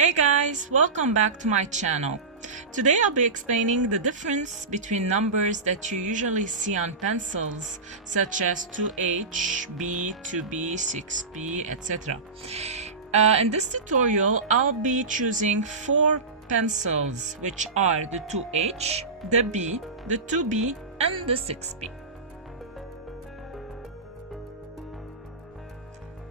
Hey guys, welcome back to my channel. Today I'll be explaining the difference between numbers that you usually see on pencils such as 2H, B, 2B, 6B, etc. In this tutorial I'll be choosing 4 pencils, which are the 2H, the B, the 2B and the 6B.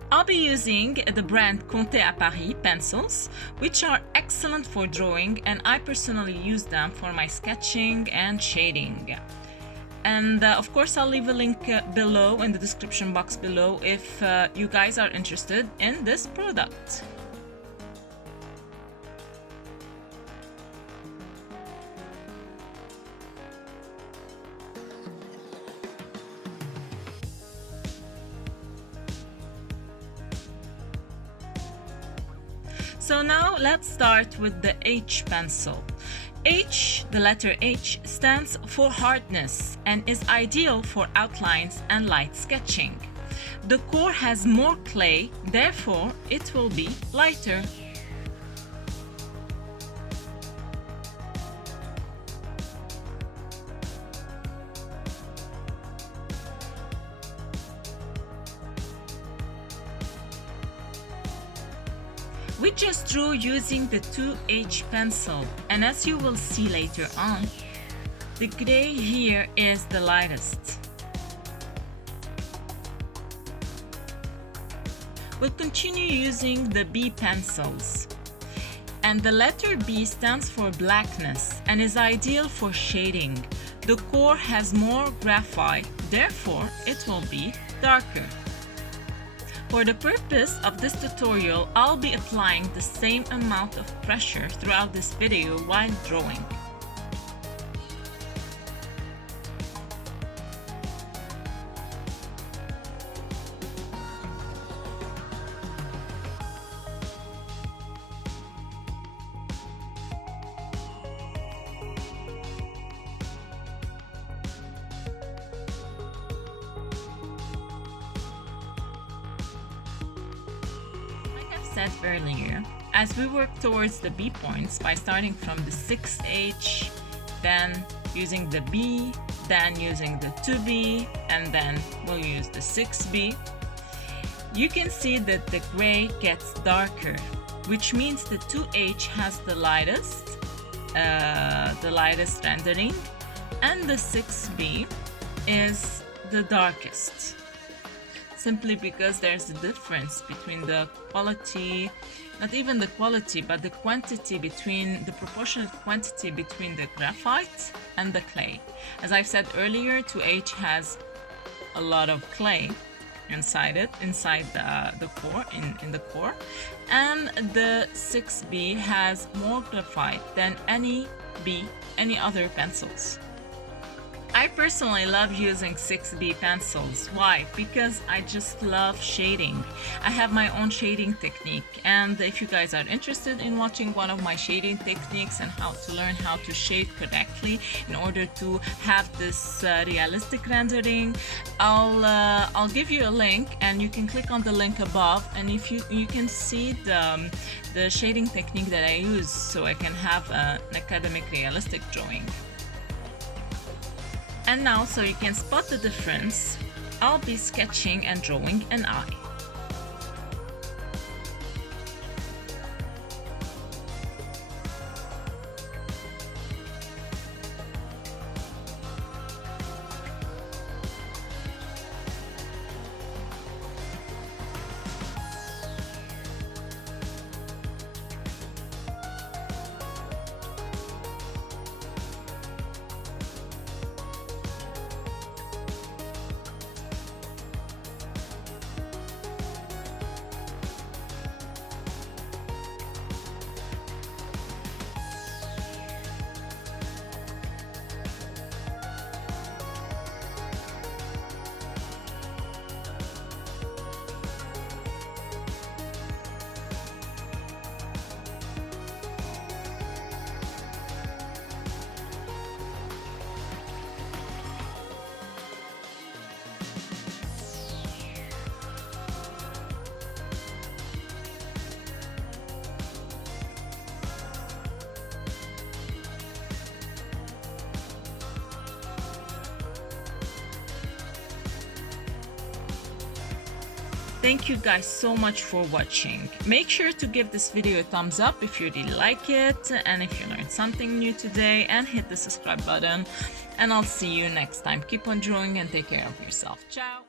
I'll be using the brand Comté à Paris pencils, which are excellent for drawing, and I personally use them for my sketching and shading. And of course I'll leave a link below in the description box below if you guys are interested in this product. So now let's start with the H pencil. H, the letter H, stands for hardness and is ideal for outlines and light sketching. The core has more clay, therefore it will be lighter. We just drew using the 2H pencil, and as you will see later on, the gray here is the lightest. We'll continue using the B pencils, and the letter B stands for blackness and is ideal for shading. The core has more graphite, therefore it will be darker. For the purpose of this tutorial, I'll be applying the same amount of pressure throughout this video while drawing. Said earlier, as we work towards the B points by starting from the 6H, then using the B, then using the 2B, and then we'll use the 6B, you can see that the gray gets darker, which means the 2H has the lightest rendering, and the 6B is the darkest. Simply because there's a difference between the quality, not even the quality, but the quantity between, the proportionate quantity between the graphite and the clay. As I've said earlier, 2H has a lot of clay inside it, inside the core, in the core, and the 6B has more graphite than any other pencils. I personally love using 6B pencils. Why? Because I just love shading. I have my own shading technique, and if you guys are interested in watching one of my shading techniques and how to learn how to shade correctly in order to have this realistic rendering, I'll give you a link, and you can click on the link above, and if you can see the shading technique that I use so I can have an academic realistic drawing. And now, so you can spot the difference, I'll be sketching and drawing an eye. Thank you guys so much for watching. Make sure to give this video a thumbs up if you really like it and if you learned something new today, and hit the subscribe button. And I'll see you next time. Keep on drawing and take care of yourself. Ciao!